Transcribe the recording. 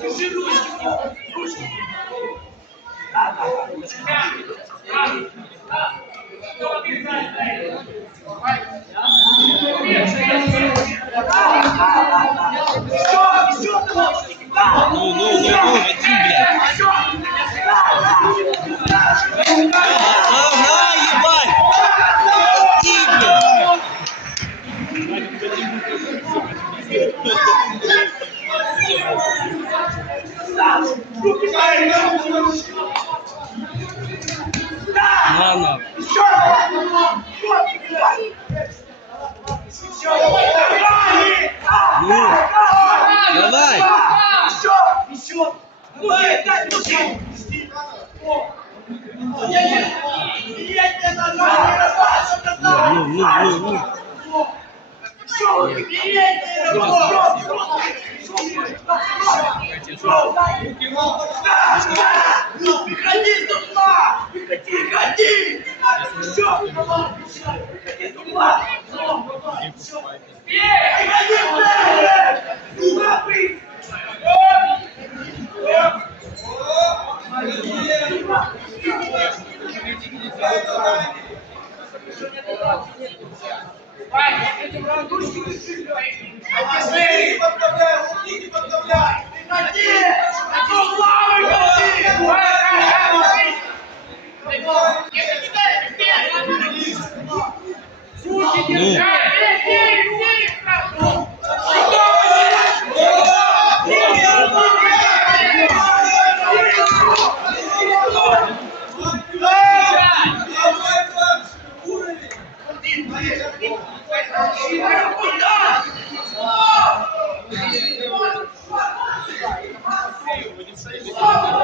Держи ручки, ручки. Еще, еще наушники, да. Ну, ну, ну, ну, На, на. Ну, давай! Еще, еще. Ой, дай. Ну, ну, ну, ну. Что, я не нажал. Выходи с ума! Выходи, выходи! Все, выходи с ума! Выходи, блядь! Ума вы! Выходи! Ні. Thank you.